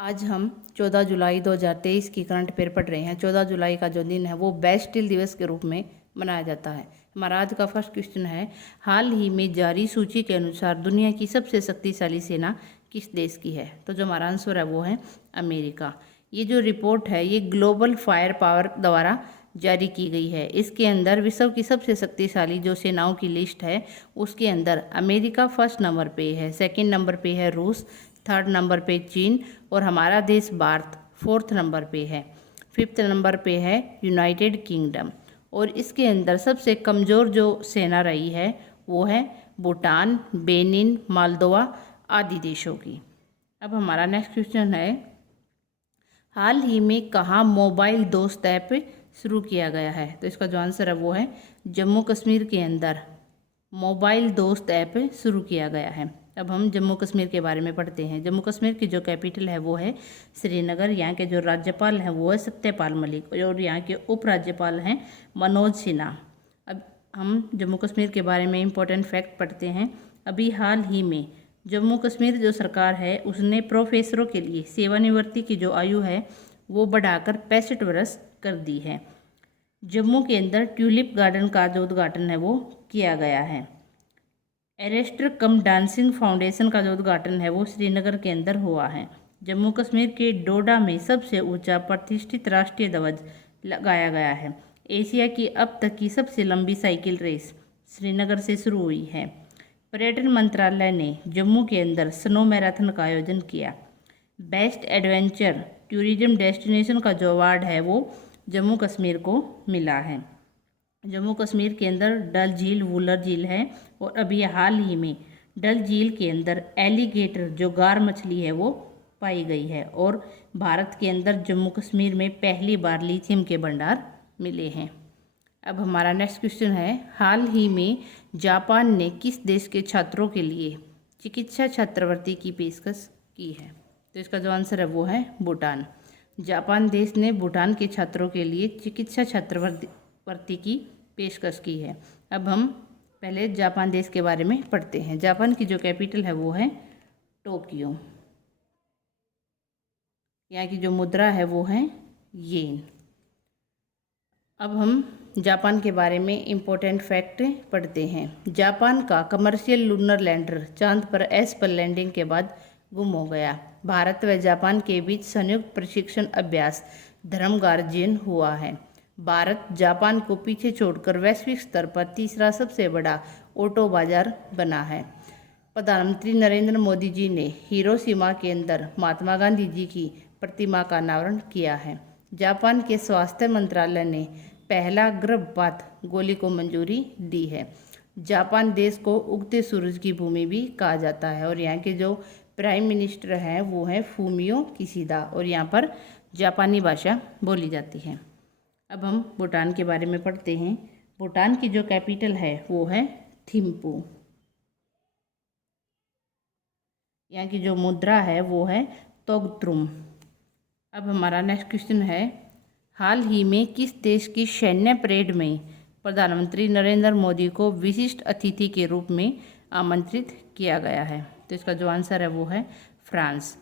आज हम 14 जुलाई 2023 की करंट अफेयर पढ़ रहे हैं। 14 जुलाई का जो दिन है वो बेस्टिल दिवस के रूप में मनाया जाता है। हमारा आज का फर्स्ट क्वेश्चन है, हाल ही में जारी सूची के अनुसार दुनिया की सबसे शक्तिशाली सेना किस देश की है? तो जो हमारा आंसर है वो है अमेरिका। ये जो रिपोर्ट है ये ग्लोबल फायर पावर द्वारा जारी की गई है। इसके अंदर विश्व की सबसे शक्तिशाली जो सेनाओं की लिस्ट है उसके अंदर अमेरिका फर्स्ट नंबर पे है, सेकंड नंबर पे है रूस, थर्ड नंबर पे चीन और हमारा देश भारत फोर्थ नंबर पे है। फिफ्थ नंबर पे है यूनाइटेड किंगडम। और इसके अंदर सबसे कमज़ोर जो सेना रही है वो है भूटान, बेनिन, मालदोवा आदि देशों की। अब हमारा नेक्स्ट क्वेश्चन है, हाल ही में कहाँ मोबाइल दोस्त ऐप शुरू किया गया है? तो इसका जो आंसर है वो है जम्मू कश्मीर के अंदर मोबाइल दोस्त ऐप शुरू किया गया है। अब हम जम्मू कश्मीर के बारे में पढ़ते हैं। जम्मू कश्मीर की जो कैपिटल है वो है श्रीनगर। यहाँ के जो राज्यपाल हैं वो है सत्यपाल मलिक और यहाँ के उपराज्यपाल हैं मनोज सिन्हा। अब हम जम्मू कश्मीर के बारे में इम्पोर्टेंट फैक्ट पढ़ते हैं। अभी हाल ही में जम्मू कश्मीर जो सरकार है उसने प्रोफेसरों के लिए सेवानिवृत्ति की जो आयु है वो बढ़ाकर 65 वर्ष कर दी है। जम्मू के अंदर ट्यूलिप गार्डन का जो उद्घाटन है वो किया गया है। एरेस्टर कम डांसिंग फाउंडेशन का जो उद्घाटन है वो श्रीनगर के अंदर हुआ है। जम्मू कश्मीर के डोडा में सबसे ऊंचा प्रतिष्ठित राष्ट्रीय ध्वज लगाया गया है। एशिया की अब तक की सबसे लंबी साइकिल रेस श्रीनगर से शुरू हुई है। पर्यटन मंत्रालय ने जम्मू के अंदर स्नो मैराथन का आयोजन किया। बेस्ट एडवेंचर टूरिज्म डेस्टिनेशन का जो अवार्ड है वो जम्मू कश्मीर को मिला है। जम्मू कश्मीर के अंदर डल झील, वुलर झील है और अभी हाल ही में डल झील के अंदर एलिगेटर जो गार मछली है वो पाई गई है। और भारत के अंदर जम्मू कश्मीर में पहली बार लिथियम के भंडार मिले हैं। अब हमारा नेक्स्ट क्वेश्चन है, हाल ही में जापान ने किस देश के छात्रों के लिए चिकित्सा छात्रवृत्ति की पेशकश की है? तो इसका जो आंसर है वो है भूटान। जापान देश ने भूटान के छात्रों के लिए चिकित्सा छात्रवृत्ति की पेशकश की है। अब हम पहले जापान देश के बारे में पढ़ते हैं। जापान की जो कैपिटल है वो है टोक्यो। यहाँ की जो मुद्रा है वो है येन। अब हम जापान के बारे में इम्पोर्टेंट फैक्ट पढ़ते हैं। जापान का कमर्शियल लूनर लैंडर चांद पर असफल लैंडिंग के बाद गुम हो गया। भारत व जापान के बीच संयुक्त प्रशिक्षण अभ्यास धर्मगार्जियन हुआ है। भारत जापान को पीछे छोड़कर वैश्विक स्तर पर तीसरा सबसे बड़ा ऑटो बाजार बना है। प्रधानमंत्री नरेंद्र मोदी जी ने हिरोशिमा के अंदर महात्मा गांधी जी की प्रतिमा का अनावरण किया है। जापान के स्वास्थ्य मंत्रालय ने पहला गर्भपात गोली को मंजूरी दी है। जापान देश को उगते सूरज की भूमि भी कहा जाता है। और यहाँ के जो प्राइम मिनिस्टर हैं वो हैं फूमियो किशिदा और यहाँ पर जापानी भाषा बोली जाती है। अब हम भूटान के बारे में पढ़ते हैं। भूटान की जो कैपिटल है वो है थिम्पू। यहाँ की जो मुद्रा है वो है तोगत्रुम। अब हमारा नेक्स्ट क्वेश्चन है, हाल ही में किस देश की सैन्य परेड में प्रधानमंत्री नरेंद्र मोदी को विशिष्ट अतिथि के रूप में आमंत्रित किया गया है? तो इसका जो आंसर है वो है फ्रांस।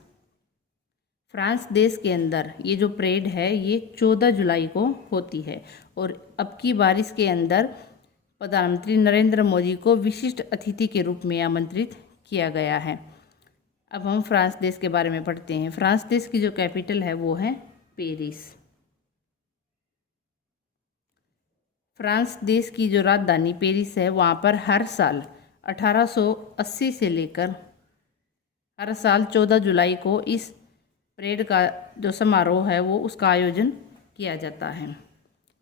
फ्रांस देश के अंदर ये जो परेड है ये 14 जुलाई को होती है और अब की बारिश के अंदर प्रधानमंत्री नरेंद्र मोदी को विशिष्ट अतिथि के रूप में आमंत्रित किया गया है। अब हम फ्रांस देश के बारे में पढ़ते हैं। फ्रांस देश की जो कैपिटल है वो है पेरिस। फ्रांस देश की जो राजधानी पेरिस है वहाँ पर हर साल 1880 से लेकर हर साल 14 जुलाई को इस परेड का जो समारोह है वो उसका आयोजन किया जाता है।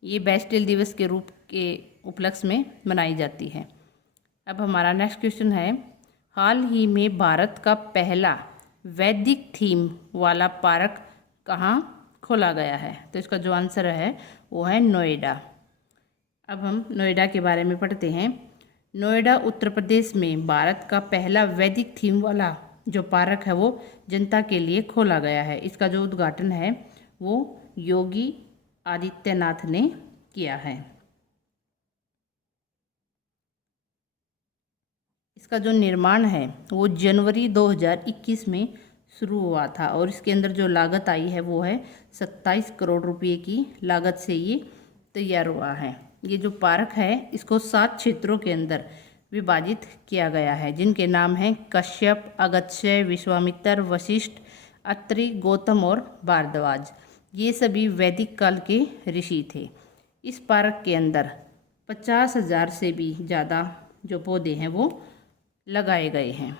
ये बेस्टिल दिवस के रूप के उपलक्ष्य में मनाई जाती है। अब हमारा नेक्स्ट क्वेश्चन है, हाल ही में भारत का पहला वैदिक थीम वाला पार्क कहाँ खोला गया है? तो इसका जो आंसर है वो है नोएडा। अब हम नोएडा के बारे में पढ़ते हैं। नोएडा उत्तर प्रदेश में भारत का पहला वैदिक थीम वाला जो पार्क है वो जनता के लिए खोला गया है। इसका जो उद्घाटन है वो योगी आदित्यनाथ ने किया है। इसका जो निर्माण है वो जनवरी 2021 में शुरू हुआ था और इसके अंदर जो लागत आई है वो है 27 करोड़ रुपए की लागत से ये तैयार हुआ है। ये जो पार्क है इसको 7 क्षेत्रों के अंदर विभाजित किया गया है, जिनके नाम हैं कश्यप, अगस्त्य, विश्वामित्र, वशिष्ठ, अत्रि, गौतम और भारद्वाज। ये सभी वैदिक काल के ऋषि थे। इस पार्क के अंदर 50,000 से भी ज़्यादा जो पौधे हैं वो लगाए गए हैं।